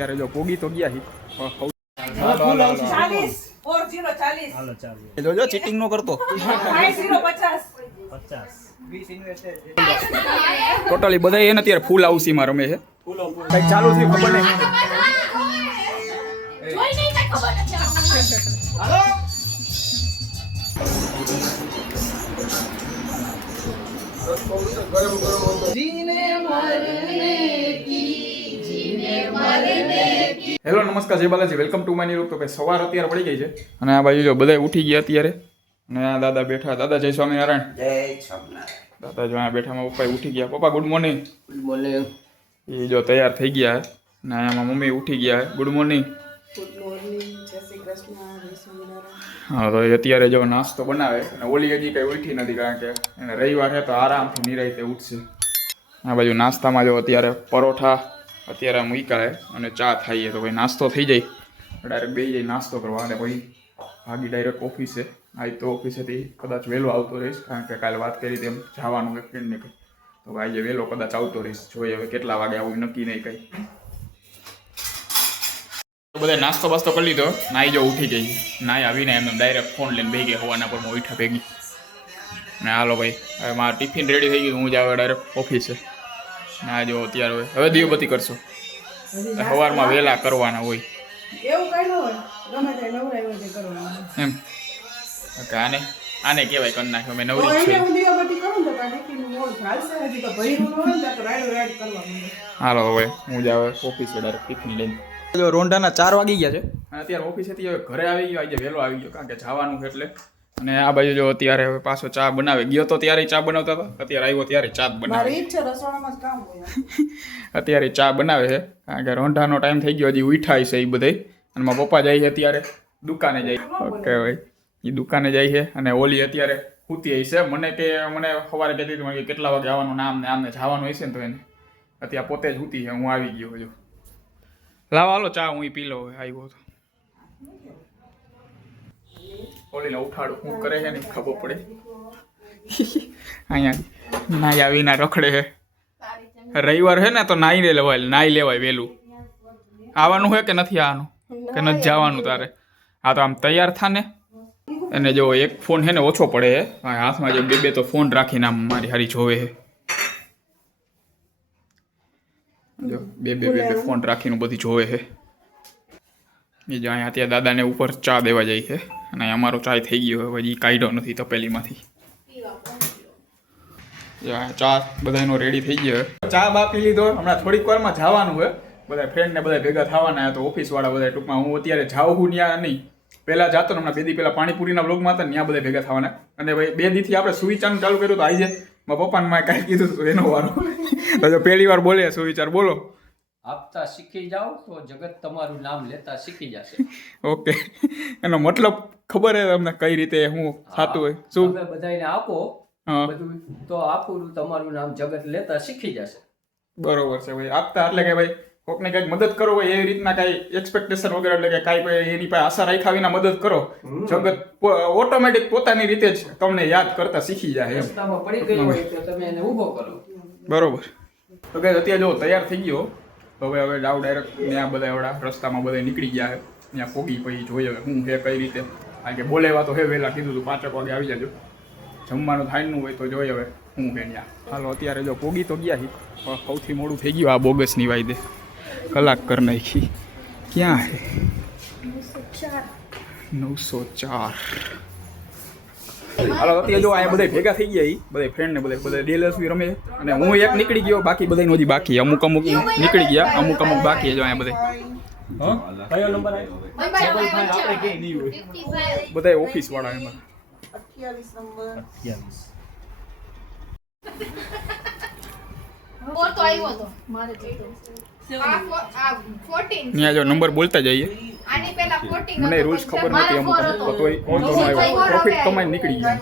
ત્યારે જો પોગી તો ગયા હી જોજો ચીટિંગ નો કરતો ટોટલી બધા એને અત્યારે ફૂલ હાઉસી માં રમે છે કઈ ચાલુ થયું ખબર નહીં હેલો નમસ્કાર જય Balaji welcome to my new vlog. તો ભાઈ સવાર અત્યારે પડી ગઈ છે અને આ બાજુ જો બધા ઉઠી ગયા અત્યારે અને આ દાદા બેઠા. દાદા જય સ્વામિનારાયણ. જય સ્વામિનારાયણ. દાદા જો આ બેઠા પપ્પા ઉઠી ગયા. પપ્પા ગુડ મોર્નિંગ. Good morning. એ જો તૈયાર થઈ ગયા હે ને આમાં મમ્મી ઉઠી ગયા હે. Good morning. Good morning. જય શ્રી કૃષ્ણ. જય સ્વામિનારાયણ. હા તો એ અત્યારે જો નાસ્તો બનાવે અને ઓલી હજી કઈ ઉઠી નથી કારણ કે એને રવિવાર છે તો આરામથી નિરાંતે ઉઠશે. આ બાજુ નાસ્તામાં જો અત્યારે પરોઠા અત્યારે મૂક્યા હે અને ચા ખાઈએ તો ભાઈ નાસ્તો થઈ જાય ડાયરેક્ટ બેસી જાય નાસ્તો કરવા અને પછી ભાગી ડાયરેક્ટ ઓફિસે. આજ તો ઓફિસેથી કદાચ વહેલો આવતો રહીશ કારણ કે કાલે વાત કરી તેમ જવાનું કે ફ્રેન્ડને કંઈ તો ભાઈ જે વહેલો કદાચ આવતો રહીશ. જોઈએ હવે કેટલા વાગે આવું નક્કી નહીં કંઈ. બધા નાસ્તો બાસ્તો કરી લીધો. નાઈ જો ઉઠી ગઈ. નાઈ આવીને એમને ડાયરેક્ટ ફોન લઈને બેસી ગયા હવાના પર ઉઠા ભેગી ને હાલો ભાઈ હવે મારા ટિફિન રેડી થઈ ગયું. હું જ આવે ડાયરેક્ટ ઓફિસે. ના જો અત્યારે હોય હવે દીવબત્તી કરશો સવારમાં વહેલા કરવાના હોય એવું કઈ ન હોય, ગમે તે નવરાય હોય તે કરવાનું એમ. આને આને કહેવાય કરી નાખ્યો અમે નવરી તો છે. એને હું દીવાબત્તી કરું તો કાઢીને મોડ ચાલશે. હજી તો ભઈરું ન હોય ને તો રાઈડ રાઈડ કરવા માંડે. હાલો હવે હું જ આવે ઓફિસે ડાયરેક્ટ ટિફિન લઈને. જો રોંઢાના 4 વાગી ગયા છે અને અત્યારે ઓફિસેથી હવે ઘરે આવી ગયો. આજે વહેલો આવી ગયો કારણ કે જવાનું છે એટલે. અને આ બાજુ જો અત્યારે હવે પાછો ચા બનાવે. ગયો તો ત્યારે ચા બનાવતા હતા, અત્યારે આવ્યો ત્યારે ચા જ બનાવે. મારી ઈચ્છા રસોડામાં જ કામ હોય. અત્યારે ચા બનાવે છે કારણ કે રોંઢાનો ટાઈમ થઈ ગયો. હજી ઉઠાય છે એ બધે અને મારા પપ્પા જાય છે અત્યારે દુકાને જાય. ઓકે ભાઈ એ દુકાને જાય છે અને ઓલી અત્યારે સૂતી હશે. મને સવારે કહેતી હતી કે કેટલા વાગે આવવાનું નામ ને આમને જવાનું હશે ને તો એને અત્યારે પોતે જ સૂતી છે. હું આવી ગયો હજુ. લાવો હાલો ચા હું પી લો. આવ્યો તો ઓલીને ઉઠાડું શું કરે છે ને ખબર પડે. અહીંયા નાઈ આવીને રખડે છે. રવિવાર છે ને તો નાઈ લેવાય વહેલું. આવવાનું છે કે નથી આવવાનું કે નથી જવાનું તારે? હા તો આમ તૈયાર થા ને. અને જો એક ફોન છે ને ઓછો પડે છે હાથમાં. જો બે તો ફોન રાખીને આમ મારી હારી જોવે છે. જો બે ફોન રાખીને બધી જોવે છે. એ જો અહીંયા ત્યાં દાદાને ઉપર ચા દેવા જાય છે અને અમારો ચાય થઈ ગયો હવે એ કાઢ્યો નથી તપેલીમાંથી. ચા બધાનો રેડી થઈ ગયો. ચા બા પી લીધો. હમણાં થોડીક વારમાં જવાનું હોય બધા ફ્રેન્ડને બધા ભેગા થવાના. તો ઓફિસવાળા બધા ટૂંકમાં હું અત્યારે જાઉં હું ત્યાં નહીં. પહેલાં જાતો ને હમણાં 2 દી પહેલાં પાણીપુરીના વ્લોગમાં હતા ને ત્યાં બધા ભેગા થવાના. અને ભાઈ 2 દીથી આપણે સુવિચારનું ચાલુ કર્યું તો આજે મારા પપ્પાને મેં કાંઈ કીધું તો એનો વારો. તો પહેલી વાર બોલે સુવિચાર બોલો. આપતા શીખી જાઓ તો જગત તમારું નામ લેતા શીખી જશે. ઓકે એનો મતલબ ખબર છે તમને કઈ રીતે શું થતું હોય શું? તમે બધાને આપો હા બધું તો આખું તમારું નામ જગત લેતા શીખી જશે. બરોબર છે ભાઈ. આપતા એટલે કે ભાઈ કોકને કંઈક મદદ કરો ભાઈ એવી રીતના કાંઈ એક્સપેક્ટેશન વગર એટલે કે કાંઈ એની પાસે આશા રાખ્યા વિના મદદ કરો. જગત ઓટોમેટિક પોતાની રીતે જ તમને યાદ કરતા શીખી જાય એમ. રસ્તામાં પડી ગયો હોય તો તમે એને ઊભો કરો. બરોબર. તો કે અત્યારે જો તૈયાર થઈ ગયો હવે જાવ ડાયરેક્ટ ત્યાં બધા એવડા રસ્તામાં બધા નીકળી ગયા ત્યાં પોગી પછી જોઈએ હવે શું છે કઈ રીતે. કારણ કે બોલેવા તો હે વહેલા કીધું હતું 5 વાગે આવી જજો. જમવાનું થાયનું હોય તો જોઈએ હવે શું છે ત્યાં. હાલો અત્યારે જો પોગી તો ગયા પણ સૌથી મોડું થઈ ગયું આ બોગસની વાયદે. કલાક કરી નાખી. ક્યાં છે 904. હાલો અત્યારે જો અહીંયા બધા ભેગા થઈ ગયા બધા ફ્રેન્ડ ને બધા ડેલર સુધી રમે અને હું એક નીકળી ગયો. બાકી બધા હજી બાકી. અમુક નીકળી ગયા અમુક બાકી જો અહીંયા બધા ઓફિસ વાળા એમાં 28 નંબર. ત્યાં જો નંબર બોલતા જઈએ. મને રૂલ્સ ખબર નથી અમુક તો તોય પ્રોફિટ કમાઈને નીકળી ગયા.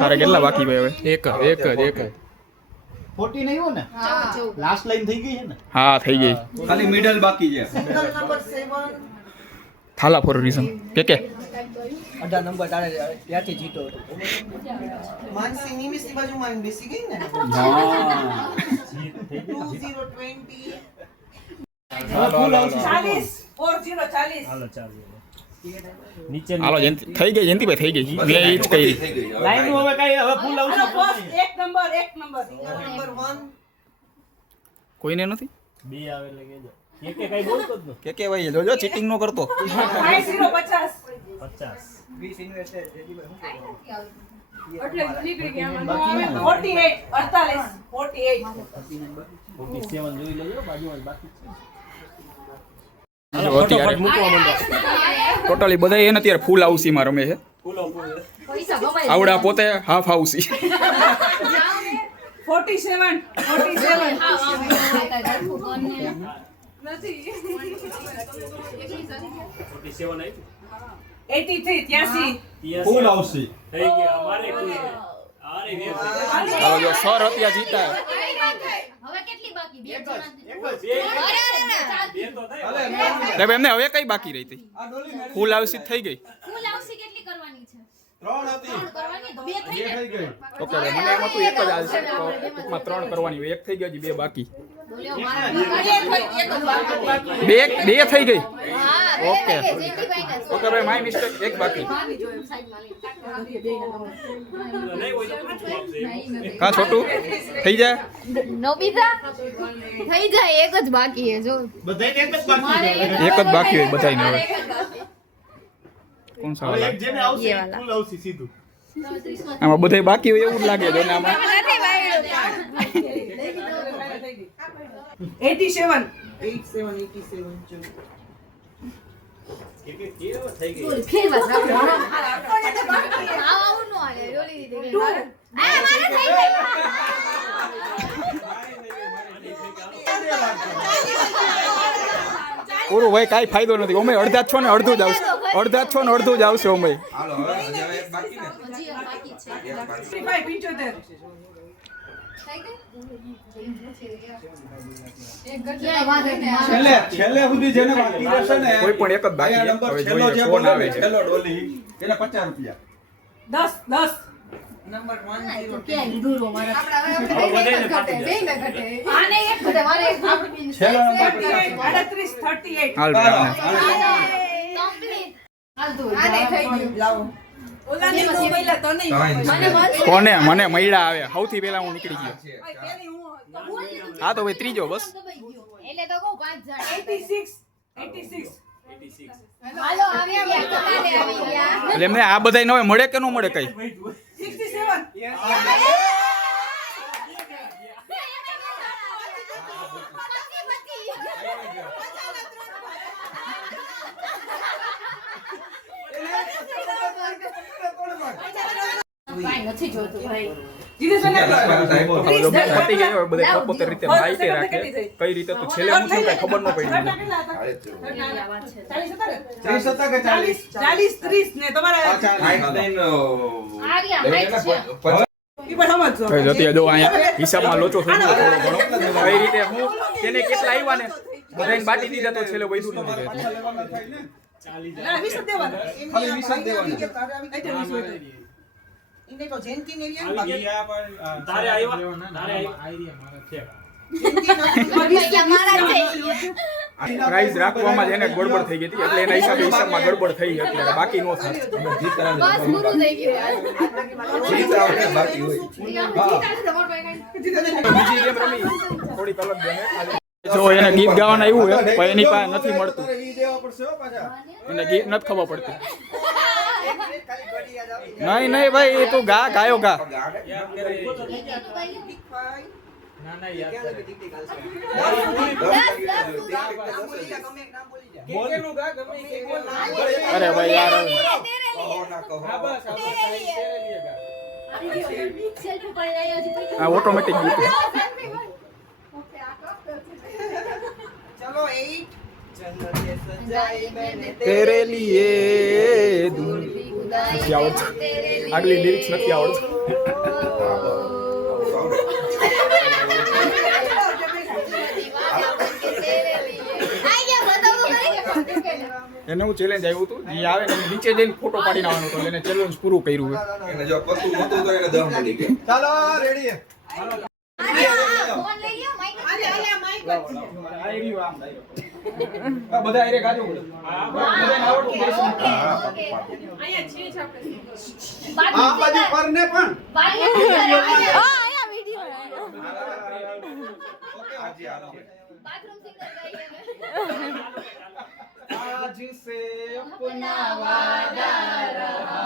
તારે કેટલા બાકી ભાઈ હવે? એક જ 40 નહીં હો ને? લાસ્ટ લાઈન થઈ ગઈ છે ને? હા થઈ ગઈ. ખાલી મિડલ બાકી છે. Single number 7. Thala four reason કે 18 નંબર તારે ત્યાંથી જીતો હતો. માનસી નિમિષની બાજુમાં બેસી ગઈ ને હા 2020 40 40 હાલો ચાલુ નીચે હાલો જયંતિ થઈ ગઈ જયંતિભાઈ થઈ ગઈ મેં ઈ જ કહી લાઈન હવે કઈ હવે ફૂલ હાલો આવશે ફર્સ્ટ એક નંબર નંબર 1 કોઈને નથી બે આવે એટલે કેજો કે કઈ બોલતો જ કે ભાઈ જોજો ચીટિંગ નો કરતો 50 50 50 20 ઇન્વેસ્ટર જેદીભાઈ એટલે નીકળી ગયા મને આવે 48 48 47 જોઈ લેજો બાજુમાં જ બાકી છે જો અત્યારે મૂકવા માંડો ટોટલી બધા એને અત્યારે ફૂલ હાઉસીમાં રમે છે ફૂલો આવડા પોતે હાફ હાઉસી 47 47 આવી 83 83 ફૂલ આવશે થઈ ગયા અમારે ફૂલ આરે વે હાલો જો સર અત્યારે જીતા હવે કેટલી બાકી બે જણા બે તો થાય હવે એમને હવે કઈ બાકી રહી હતી ફૂલ હાઉસી થઈ ગઈ ફૂલ આવશે કેટલી કરવાની છે 3 હતી 3 કરવાની તો બે થઈ ગઈ ઓકે મને એમ હતું એક જ હાલશે તો ટૂંકમાં 3 કરવાની હોય એક થઈ ગઈ હજી બે બાકી બોલ્યો મારા બે થઈ ગઈ હા ઓકે જેથી ઓકે ભાઈ માય મિસ્ટેક એક બાકી નહીં હોય તો પૂછવું આવશે કા છોટું થઈ જાય નોબિતા થઈ જાય એક જ બાકી છે જો બધાય એક જ બાકી છે. એક જ બાકી હોય બધાયને હવે કોણ સા હવે વાલા એક જેને આવશે ફૂલ આવશે સીધું. આમાં બધાય બાકી હોય એવું જ લાગે છે ને આમાં 87 87 ચલો કે કેવો થઈ ગઈ ફેરવા આવું નો આલે રોલી દીધી આ મારે થઈ ગઈ પૂરું ભાઈ કાંઈ ફાયદો નથી અમે અડધા જ છો ને અડધું જ આવશે અડધા જ છો ને અડધું જ આવશે અમે હજી બાકી છે 75 છેલ્લે સુધી જેને બાકી રહેશે ને કોઈ પણ એક જ બાકી અહીંયા છે. નંબર હવે છેલ્લો જોઈએ જે કોણ બોલે આવે ને, છે. છેલ્લો ડોલી એને 50 રૂપિયા. 10 નંબર 1 ક્યાં દૂરો મારા બધાયને પાટી જાય આને એક ઘટે મારે એક આપી છેલ્લો નંબર 38 38 હાલ ચાલો, બેટા. હાલો. કમ્પ્લીટ હાલ દો આને થઈ ગયું લાવો ઓલાને તો પહેલા તો નહીં મને મન કોને મને મૈડા આવે સૌથી પહેલા હું નીકળી ગયો પેલી હું હા તો ભાઈ ત્રીજો બસ એટલે તો કહું 5 જણ 86 86 હાલો આવી ગયા તો કાલે આવી ગયા એટલે એમને આ બધાય નવે મળે કે ન મળે કઈ 67 નથી જોતું ભાઈ જીતેશભાઈ હવે જો પતી ગયો હવે બધા પોતે રીતે માહિતી રાખે કઈ રીતે તો છેલ્લે હું થયું કઈ ખબર ન પડી મને. કેટલા હતા 30 હતા કે 40? 40 30 ને તમારા આર્યા હાઈટ છે ઈ પણ સમજો હવે જતી જો અહીંયા હિસાબમાં લોચો થઈ ગયો થોડો ઘણો કઈ રીતે હું તેને કેટલા આવ્યા ને બધાને બાટી દીધા તો છેલ્લે વૈદું નથી રહેતું લેવાનું થાય ને. ના 20 દેવાના ખાલી 20 જ દેવાના. એટલે 20 હોય તો. ઇને તો જયંતિ ને આવી ગયા તારે આવ્યા તારે પૈસા મારા છે પ્રાઇઝ રાખવામાં જ એને ગડબડ થઈ ગઈ હતી એટલે એના હિસાબમાં ગડબડ થઈ એટલે બાકી નો થાય બસ પૂરું થઈ ગયું બીજી ગેમ રમી થોડીક અલગ ગેમ જો એને ગીત ગાવાના આવ્યું હે પણ એની પાસે નથી મળતું તમારે ઈ દેવા પડશે હો પાછા. એને ગીત નથી ખબર પડતી નહીં નહીં ભાઈ એ તું ગાયો ગા ના ના યાર અરે ભાઈ યાર આ ઓટોમેટિક ગીત ચલો 8 તેરે લીએ દૂર નથી આવડતું આગલી લિરિક્સ નથી આવડતું એને હું ચેલેન્જ આવ્યું હતું જે આવે ને એને નીચે જઈને ફોટો પાડી નાખવાનો હતો એને ચેલેન્જ પૂરું કર્યું છે એને જો પતું નતું તો એને 10 મળી ગયા. ચાલો રેડી. ફોન લઈ લ્યો માઈક આલે આલે માઈક વચ્ચે. આ રહ્યું આમ થાય. આ બધા આરે ગાજો બોલો બધાને આવડતું બેસી ઓકે અહીંયા છે જ આપણે આ બાજુ પર ને પણ. આયા વિડિયો ઓકે હાજી હાલો. બાથરૂમ સિંગર ગાઈએ आज से अपना वादा रहा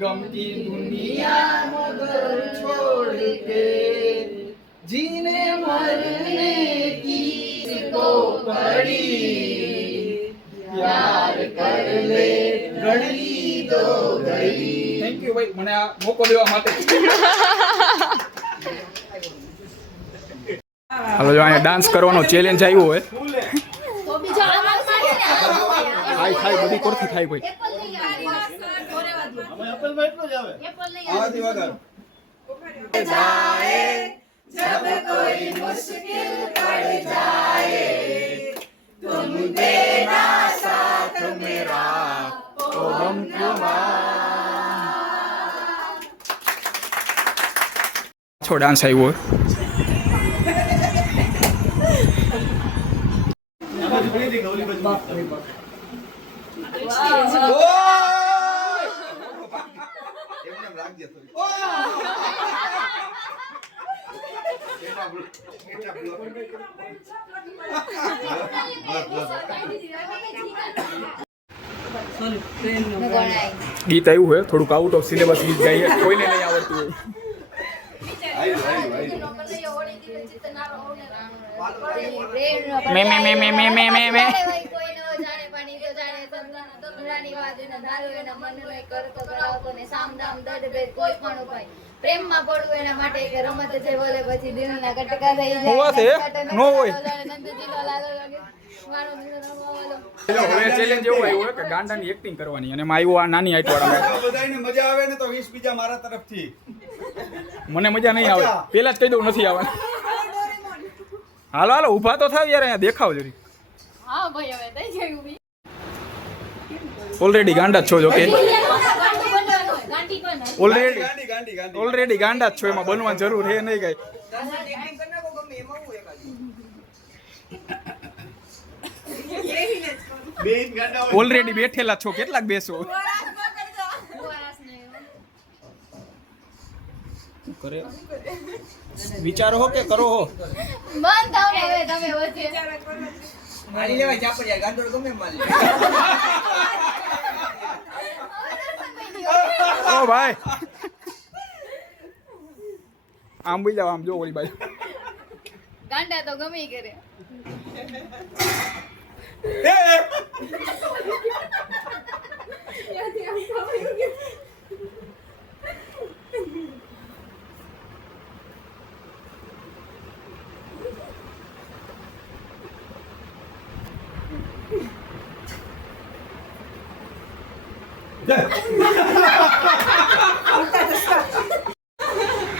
गमती दुनिया मगर छोड़ के जीने मरने की तो पड़ी प्यार कर ले घड़ी दो घड़ी थैंक यू भाई મને આ મોકો દેવા માટે હાલો જો અહીંયા ડાન્સ કરવાનો ચેલેન્જ આવ્યો હોય તો બીજો આમાં સાચે ને થાય થાય બધી કોરથી થાય કોઈ એપલ લઈ આવો એપલમાં એટલું જ આવે. એપલ લઈ આવાથી વગર. जब कोई मुश्किल पड़ जाए तुम देना साथ मेरा तो हम છો ડાન્સ આવ્યો એમને એમ રાખજે થોડી. એના બ્લોક. ગીત આવ્યું હોય થોડુંક આઉટ ઓફ સિલેબસ ગીત ગાઈએ કોઈને નહીં આવડતું હોય મે મે મે મે મે મે મે મે કોઈ ન જાણે પાણી તો જાણે સંતાન તો ઘોડાની વાત એના ધારો એના મનનો એક કરતો કરાવતો ને સામદામ દર્દ ભેદ કોઈ પણ ઉપાય પ્રેમમાં પડવું એના માટે કે રમત છે બોલે પછી દિલના કટકા થઈ હોવા છે? નો હોય. નંદજીનો લાલો લાગે મારો નિરો બોલો હવે ચેલેન્જ એવું આવ્યું હોય કે ગાંડાની એક્ટિંગ કરવાની અને એમાં આવ્યો આ નાની હાઈટ વાળા આ બધાયને મજા આવે ને તો 20 બીજા મારા તરફથી. મને મજા નહીં આવે પેલા જ કહી દઉં નથી આવવાનું હાલો હાલો ઊભા તો થાવ યાર અહીંયા દેખાવ જરી હા ભાઈ હવે થઈ ગયું બી ઓલરેડી ગાંડા જ છો જો કે ગાંડી પણ ઓલરેડી ગાંડી ગાંડી ગાંડી. ઓલરેડી ગાંડા જ છો એમાં બનવાની જરૂર છે નહીં કઈ બેન ગાંડા હોય. ઓલરેડી બેઠેલા છો કેટલાક બેસો કરે વિચારો હો કે કરો હો બંધ થાવ ને હવે તમે વચ્ચે મારી લેવાય ચાપડિયા ગાંડોળ ગમે એમ મારી લે. ઓ ભાઈ આમ બોલ જાવ આમ જો ઓલી બાજુ ગાંડા તો ગમે ઈ કરે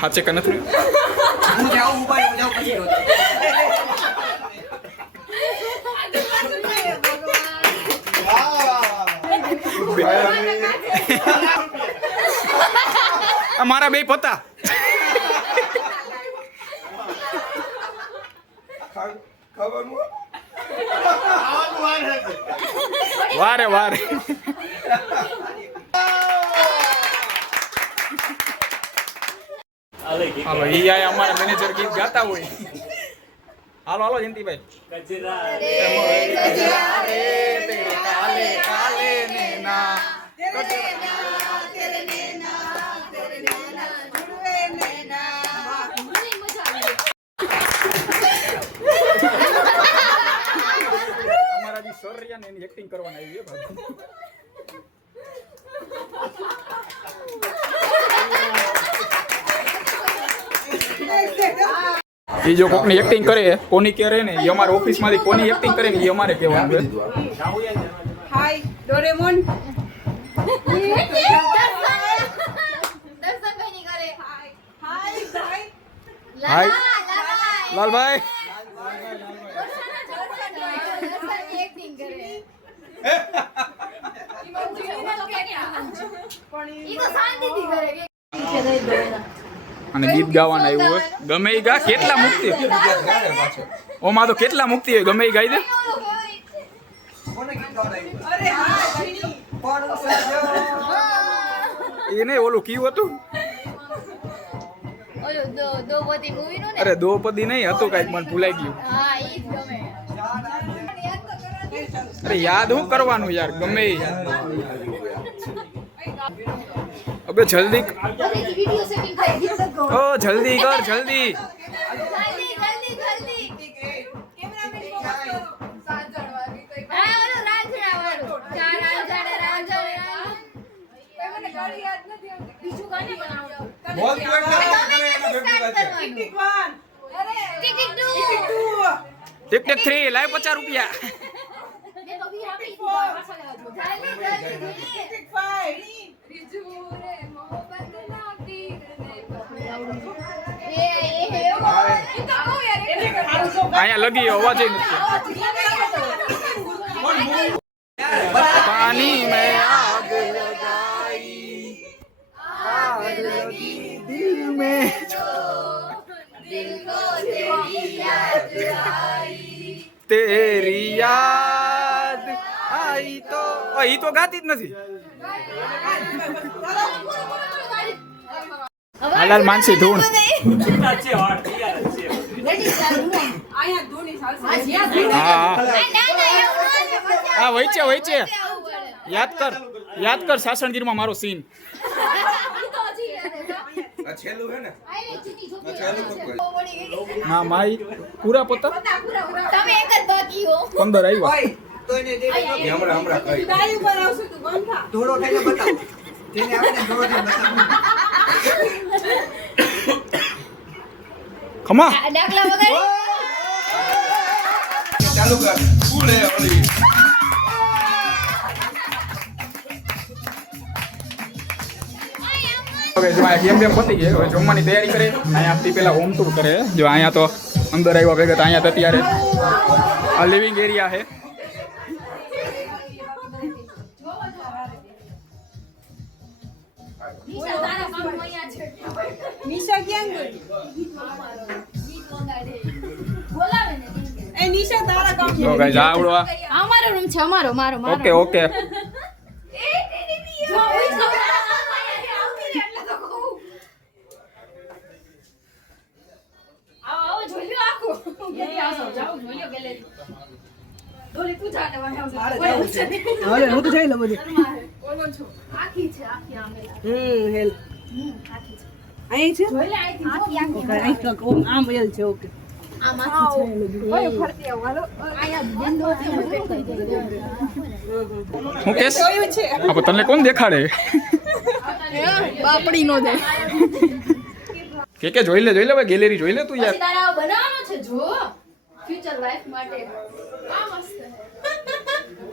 હાચે કે નથી હું જાઉં ઉભા હું જાઉં પછી રોતો. આ મારા બે પતા ખાવાનું હો? ખાવાનું વાર હશે. વારે વારે આલે ગીત હાલો ઈ આય અમારા મેનેજર ગીત ગાતા હોય હાલો હાલો જયંતિભાઈ ગજરા કાલે કાલે ને ના ઘણી મજા આવે અમારા જે સર રહ્યા ને એની એક્ટિંગ કરવાની આવી છે ભાઈ એ જો કોકની એક્ટિંગ કરે કોની કે રહે ને એ અમારા ઓફિસમાંથી કોની એક્ટિંગ કરે ને એ અમારે કહેવાનું છે હાય ડોરેમોન દર્શન ભાઈ ની કરે હાય ભાઈ હાય. લાલભાઈ લાલભાઈ દર્શન એક્ટિંગ કરે ઈ તો શાંતિથી કરે કે છે દઈ દો એના. અને ગીત ગાવાના આવ્યું હોય ગમે એ ગા કેટલા મુક્તિ ઓમાં તો કેટલા મુક્તિ હોય ગમે એ ગાઈ દે કોને ગીત ગાવડાવ્યું? અરે હા ઝીણી. પડો સજો. એ નહીં ઓલું કયું હતું ઓલું દો પોતી મૂવી નું ને. અરે દ્રૌપદી નહીં હતું કાંઈક મને ભૂલાઈ ગયું હા ઈ જ ગમે. અરે યાદ હું કરવાનું યાર ગમે એ અબે જલ્દી પછી વિડિયો સેટિંગ થાય ગીત જ ગાઓ. ઓ જલ્દી કર જલ્દી જલ્દી કેમેરામેન ફોકસ કરો. હા ઓલો રાજડા વાળું. ચાર રાજડે રાજડે મને ગાડી યાદ નથી આવતી. બીજું ગાડી બનાવો. બોલ તું એક કરે એના ભેગું ગાજે. Tick one. અરે tick tick two. Two. Tick tick 3 live 50 રૂપિયા મેં તો વી આપી દીધા પાછા લેવા જો. જલ્દી ટિક ફાઈવ. રીજુરે મોહબ્બત ના પીર ને એ તો કહું યાર એને હારું તો અહીંયા લગી અવાજ નથી પાણી મેં આગ લગાઈ આગ લગી દિલ में દિલ કો તેરી યાદ આઈ. तेरी याद आई तो ઈ તો ગાતી જ નથી હાલાલ માનસી ધૂણ કેટલા છે વાળ તૈયાર જ છે અહીંયા ધોની ચાલશે. હા હા વૈચે વૈચે યાદ કર સાસણગીરમાં મારો સીન આ છેલ્લું હે ને હા માઈ પૂરા પોતા તમે એક જ બાકી હો. 15 આવ્યા ઓય, તો એને દે. એ હમણાં કઈ ગાડી ઉપર આવશે તું બંધ થા. ધોળો થઈને બતાવો. તેને આવે ને ધોળો થઈને બતાવો. ખમા આ ડાકલા વગાડી ચાલુ કર ફૂલ હે ઓલી હવે જો આ ગેમ બેમ પતી ગઈ હવે જમવાની તૈયારી કરે અહીંયા આપતી પેલા હોમ ટૂર કરે જો અહીંયા તો અંદર આવ્યા ભેગા તો અહીંયા તો અત્યારે આ લિવિંગ એરિયા છે નિશા તારા કામ અહીંયા છે. નિશા ક્યાં ગઈ? ગીત વગાડે. બોલાવે ને ગીત. એ નિશા તારા કામ તો ગાઈસ આવડો આ અમારો રૂમ છે અમારો મારો ઓકે ઓકે એ ટીવી જો આવતી રે એટલે તો કહું. આવો જોઈ લો આખું. ગેલેરી આવજો જાઓ જોઈ લો ગેલેરી. દોરી પૂજા ને વાહ આવજો. હવે હું તો જઈ લઉં બધી. ઓલો છો આખી છે આખી આમેલા. હેલ. આખી છે. અહીં છે? જોઈ લે આખી ઓકે, અહીં કાંક આમ હેલ છે ઓકે. આ માખી છે. ઓય ફરતી આવો હાલો. આયા બંધો છે પેક કરી દે. હું કેસ જોયું છે. આપો તને કોણ દેખાડે બાપડી નો દે. કે જોઈ લે ભાઈ ગેલેરી જોઈ લે તું યાર પછી તારા બનાવવાનો છે જો ફ્યુચર લાઈફ માટે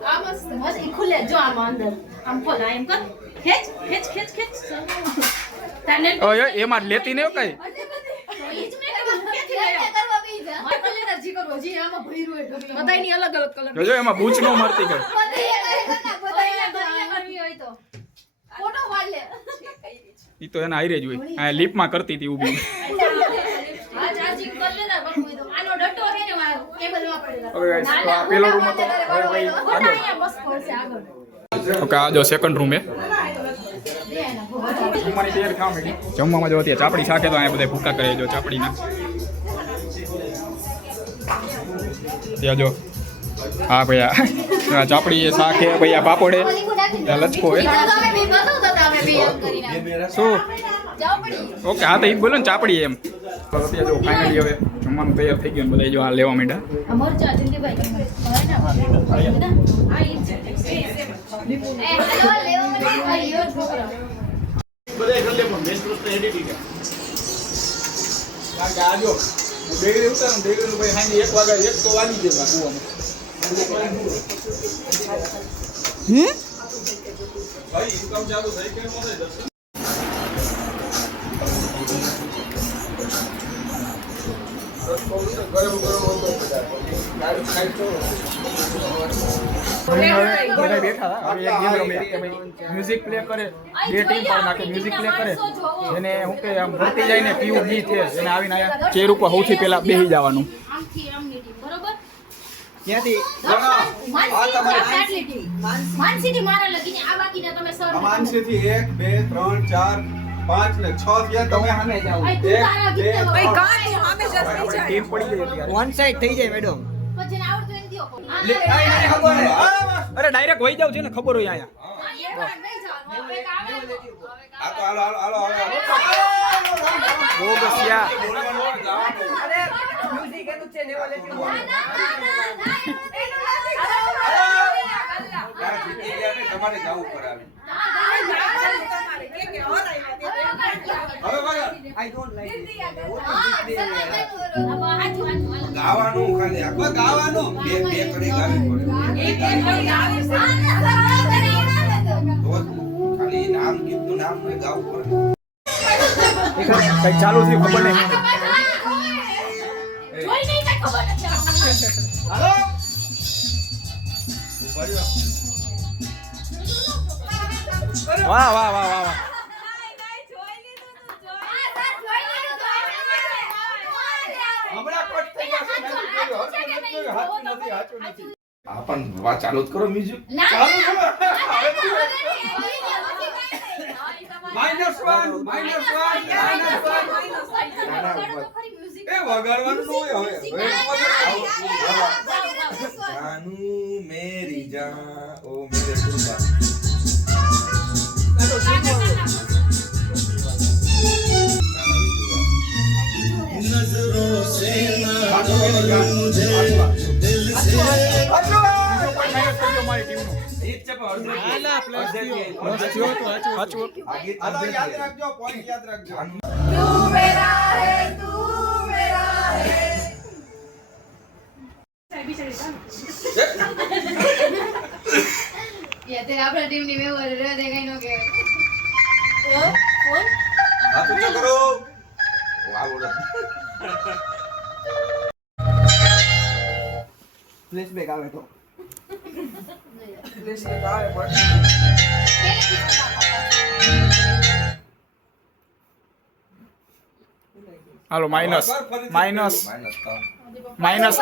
આ મસ્ત મસ્ત ઈ ખુલે જો આમ અંદર આમ ખોલ એમ કર ખેંચ ખેંચ ખેંચ ખેંચ તને ઓય એમાં લેતી નહીં કઈ ઈ જ મેં કીધું ક્યાંથી લાવ્યા કરવા બી જા મારે કલર જી કરવો જી આમાં ભર્યું એટલે બધાયની અલગ અલગ કલર જોજો એમાં બૂચ નો મારતી કઈ બધાયને કરવી હોય તો ફોટો પાડ લે ઈ તો એના હાઈરે જ હોય આ લીપમાં કરતી હતી ઊભી આ ચાર્જિંગ કર લે ના બસ આનો ડટ્ટો હે ને કેબલમાં પડેલા હવે guys, તો આ પેલો રૂમ હતો હવે ભાઈ આગળ અહીંયા બસ પડશે આગળ ઓકે આ જો સેકન્ડ રૂમ હે જમવાની તૈયારી થવા માંડી જમવામાં જો અત્યારે ચાપડી શાકે તો અહીંયા બધા ભૂકા કરે જો ચાપડીના ત્યાં જો હા ભાઈ આ ચાપડી એ શાક હે ભાઈ આ પાપડ હે આ લચકો હે શું ઓકે હા તો એ બોલો ને ચાપડી એમ તો અત્યારે જો ફાઇનલી હવે જમવાનું તૈયાર થઈ ગયું ને બધા જો આ લેવા માંડ્યા બધા કરી લે પણ બેસ્ટ વસ્તુ એડિટિંગ કારણ કે આ જો બેગડી ઉતારું બેગડી ભાઈ હાઈ 1 વાગે 1 તો વાગી જતા કુવામાં ભાઈ ઇન્કમ ચાલુ થઈ કેમ મળે દર્શન ગરમ ગરમ હોતો બધા બધા બેઠા હતા હવે એક ગેમ રમે કે ભાઈ મ્યુઝિક પ્લે કરે બે ટીમ પર નાખે મ્યુઝિક પ્લે કરે એને હું કે આમ ભરતી જાય ને પીવું ગીત છે એને આવીને અહીંયા ચેર ઉપર સૌથી પહેલા બેસી જવાનું આમથી આમની ટીમ બરોબર ક્યાંથી માનસીથી મારા લગીને આ બાકીના તમે સર માનસીથી 1 2 3 4 5 ને 6 થયા તમે સામે જાઓ તું તારા ગીત કઈ કાંઈ નહીં, સામે જ થઈ જાય. ટીમ પડી ગઈ અત્યારે વન સાઈડ થઈ જાય મેડમ પછી આવડતું એમ દિયો અરે ડાયરેક્ટ વહી જાવ છે ને ખબર હોય અહીંયા આ તો હાલો હાલો હાલો ઓ બસિયા તમારે જવું પર આવી કે હરાઈ હવે ભાઈ આઈ ડોન્ટ લાઈક ગાવાનું ખાલી આખો ગાવાનું બે બે કરી ગાવી પડે તો ખાલી નામ ગીતનું નામ નહીં ગાવું પડે કઈ ચાલુ થયું ખબર નહીં જોઈ નહીં કઈ ખબર નથી હાલો ઉભા વાહ વાહ વાહ વાહ વાહ હમણાં કટ થઈ જશે હાચું નથી હાચું નથી આ પણ વાત ચાલુ જ કરો મ્યુઝિક ચાલુ કરો -1 એ વગાડવાનું ન હોય હવે જાનુ મેરી જાન ઓ મેરે કુરબાન યાદ રાખજો પોઈન્ટ યાદ રાખજો આપણા ટીમની મેમ્બર હૃદય કઈ નો કે હાથ ઊંચો કરો વાહ બોલો ફ્લેશબેક આવે તો હાલો માઇનસ માઇનસ માઇનસ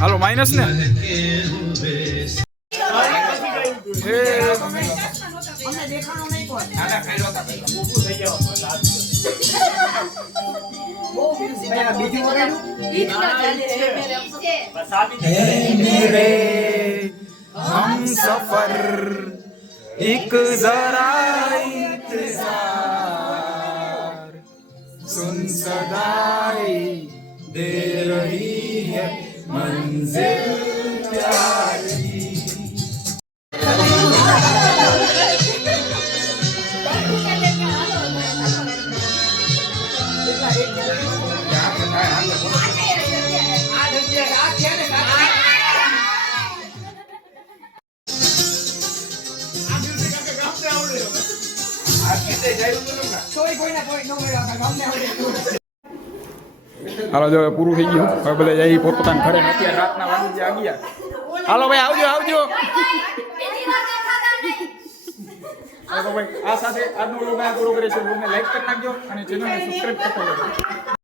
હાલો માઇનસ ને અમને દેખાણો નહીં કોઈ. આના ખાઈ લો તા બીજું વગાડું બસ આપી દે मेरे हम सफर एक जरा इंतजार सुन सदाई दे रही है मंजिल प्यारी હાલો જો હવે પૂરું થઈ ગયું હવે બધા જઈ પોતપોતાના ઘરે અત્યારે રાતના વાગી ગયા હાલો ભાઈ આવજો આવજો હાલો ભાઈ આ સાથે આજનો વ્લોગ આ પૂરો કરે છે વ્લોગને લાઈક કરી નાખજો અને ચેનલને સબસ્ક્રાઇબ કરતા રહેજો